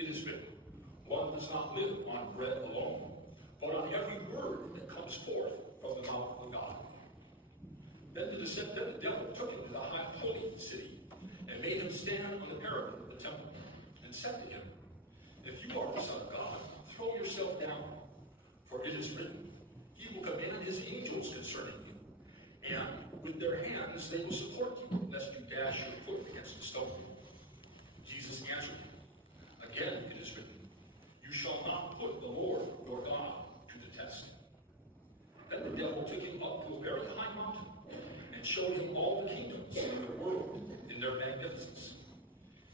it is written, one does not live on bread alone, but on every word that comes forth from the mouth of God. Then the devil took him to the holy city and made him stand on the parapet of the temple and said to him, if you are the Son of God, throw yourself down, for it is written, he will command his angels concerning you, and with their hands they will support you, lest you dash your foot against a stone. Jesus answered him, again it is written, you shall not put the Lord your God to the test. Then the devil took him up to a very high mountain and showed him all the kingdoms of the world in their magnificence.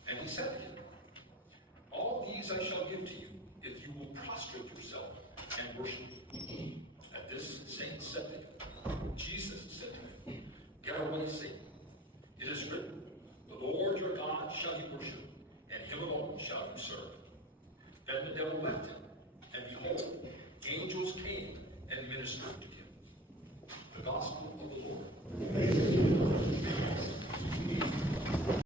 And he said to him, all these I shall give to you, if you will prostrate yourself and worship me. At this, Satan said to him, Jesus said to him, get away, Satan. It is written, the Lord your God shall you worship, and him alone shall you serve. Then the devil left him,